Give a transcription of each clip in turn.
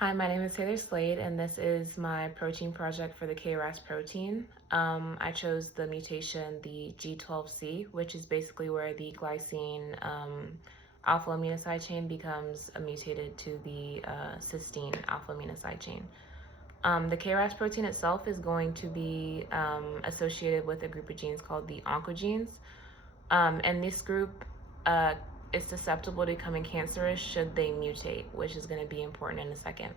Hi, my name is Slade, and this is my protein project for the KRas protein. I chose the mutation, the G12C, which is basically where the glycine alpha amino side chain becomes mutated to the cysteine alpha amino side chain. The KRas protein itself is going to be associated with a group of genes called the oncogenes. And this group is susceptible to becoming cancerous should they mutate, which is going to be important in a second.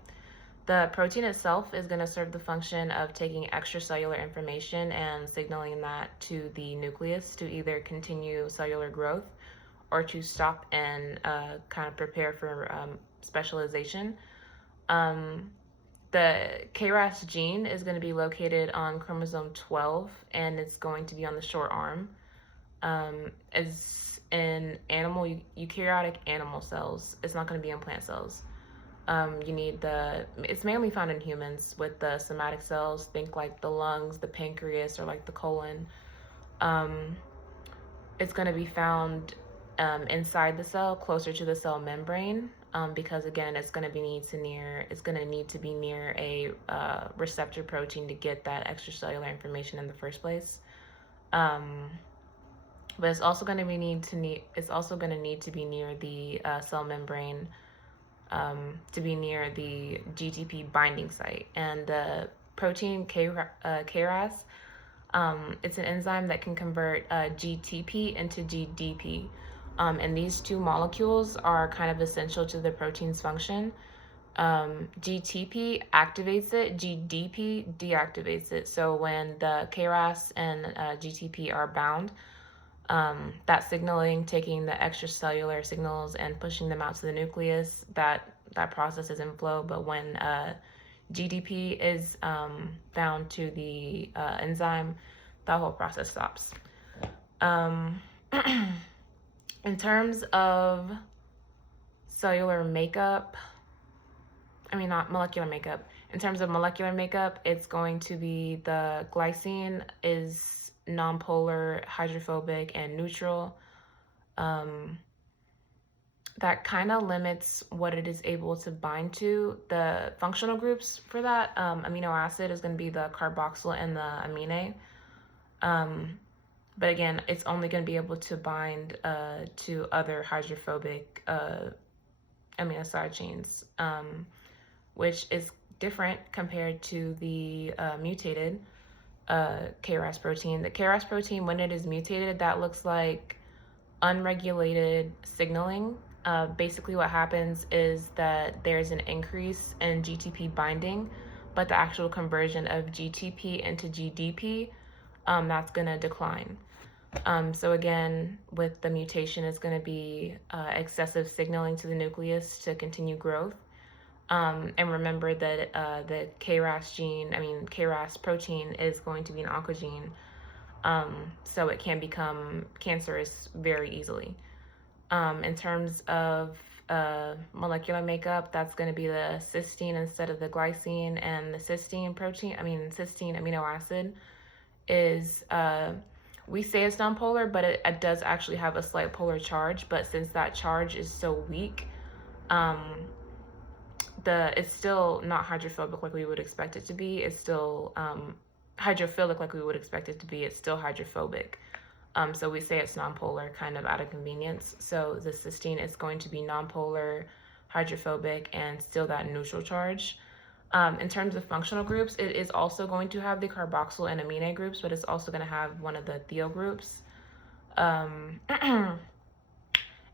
The protein itself is going to serve the function of taking extracellular information and signaling that to the nucleus to either continue cellular growth or to stop and kind of prepare for specialization. The KRas gene is going to be located on chromosome 12, and it's going to be on the short arm. As in eukaryotic animal cells, it's not going to be in plant cells. It's mainly found in humans with the somatic cells, think like the lungs, the pancreas, or like the colon. It's going to be found inside the cell, closer to the cell membrane, because again, it's going to need to be near a receptor protein to get that extracellular information in the first place. But it's also going to need to be near the cell membrane to be near the GTP binding site. And the protein KRas, it's an enzyme that can convert GTP into GDP. And these two molecules are kind of essential to the protein's function. GTP activates it, GDP deactivates it. So when the KRas and GTP are bound, that signaling, taking the extracellular signals and pushing them out to the nucleus, that process is in flow. But when GDP is bound to the enzyme, that whole process stops. In terms of cellular makeup, not molecular makeup. In terms of molecular makeup, it's going to be the glycine is nonpolar, hydrophobic, and neutral. That kind of limits what it is able to bind to. The functional groups for that amino acid is going to be the carboxyl and the amine. But again, it's only going to be able to bind to other hydrophobic amino side chains, which is different compared to the mutated KRas protein. The KRas protein, when it is mutated, that looks like unregulated signaling. Basically what happens is that there's an increase in GTP binding, but the actual conversion of GTP into GDP, that's going to decline. So again, with the mutation, it's going to be excessive signaling to the nucleus to continue growth. And remember that the KRas protein is going to be an oncogene, so it can become cancerous very easily. In terms of molecular makeup, that's going to be the cysteine instead of the glycine, and the cysteine amino acid is, we say it's nonpolar, but it does actually have a slight polar charge. But since that charge is so weak, it's still not hydrophobic like we would expect it to be. It's still hydrophilic like we would expect it to be. It's still hydrophobic. So we say it's nonpolar kind of out of convenience. So the cysteine is going to be nonpolar, hydrophobic, and still that neutral charge. In terms of functional groups, it is also going to have the carboxyl and amine groups, but it's also going to have one of the thiol groups. And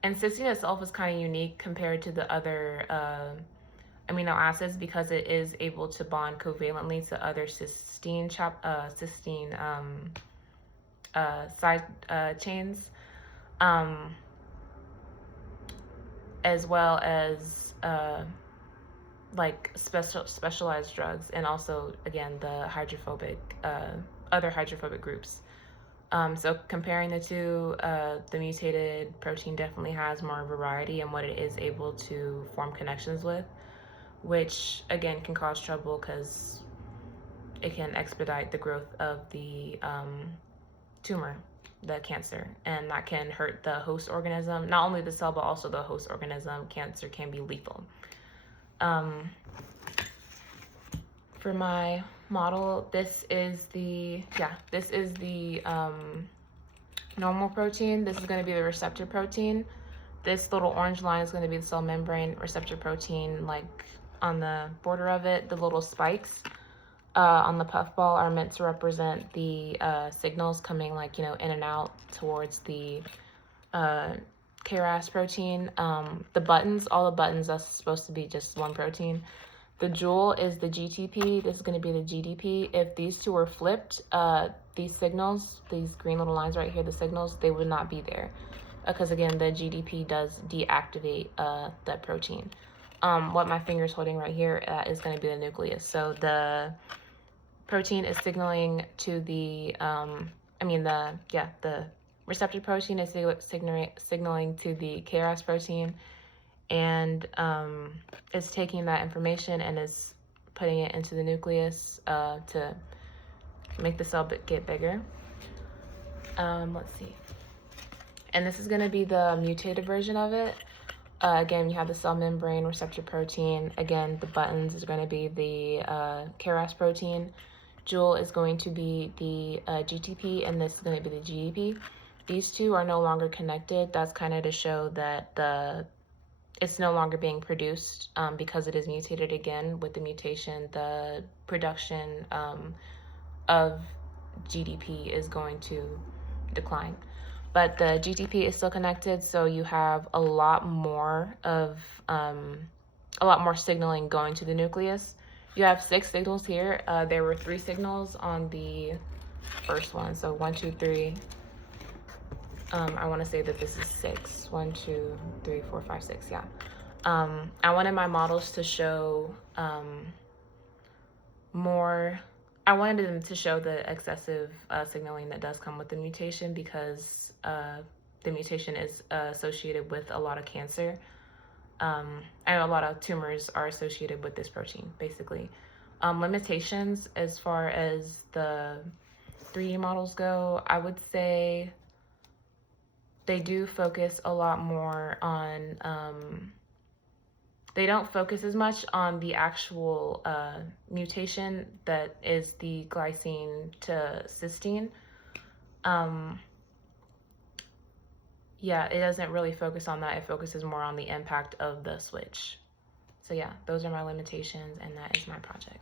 cysteine itself is kind of unique compared to the other amino acids because it is able to bond covalently to other cysteine side chains, as well as like specialized drugs, and also again the other hydrophobic groups. So comparing the two, the mutated protein definitely has more variety in what it is able to form connections with, which again can cause trouble because it can expedite the growth of the tumor, the cancer, and that can hurt the host organism, not only the cell but also the host organism. Cancer can be lethal. For my model, this is the normal protein. This is going to be the receptor protein. This little orange line is going to be the cell membrane receptor protein, like on the border of it. The little spikes on the puffball are meant to represent the signals coming, like, in and out towards the KRas protein. The buttons, all the buttons, that's supposed to be just one protein. The jewel is the GTP. This is going to be the GDP. If these two were flipped, these signals, these green little lines right here, the signals, they would not be there. Because again, the GDP does deactivate that protein. What my finger is holding right here is going to be the nucleus. So the protein is signaling to the, the receptor protein is signaling to the KRas protein, and it's taking that information and is putting it into the nucleus to make the cell get bigger. Let's see. And this is going to be the mutated version of it. Again, you have the cell membrane receptor protein. Again, the buttons is going to be the KRas protein. Jewel is going to be the GTP, and this is going to be the GDP. These two are no longer connected. That's kind of to show that it's no longer being produced because it is mutated again. With the mutation, the production of GDP is going to decline. But the GTP is still connected, so you have a lot more signaling going to the nucleus. You have 6 signals here. There were 3 signals on the first one, so 1, 2, 3. I want to say that this is 6. 1, 2, 3, 4, 5, 6. Yeah. I wanted my models to show more. I wanted them to show the excessive signaling that does come with the mutation, because the mutation is associated with a lot of cancer. And a lot of tumors are associated with this protein, basically. Limitations as far as the 3D models go, I would say they do focus a lot more on, they don't focus as much on the actual mutation that is the glycine to cysteine. Yeah, it doesn't really focus on that. It focuses more on the impact of the switch. So yeah, those are my limitations, and that is my project.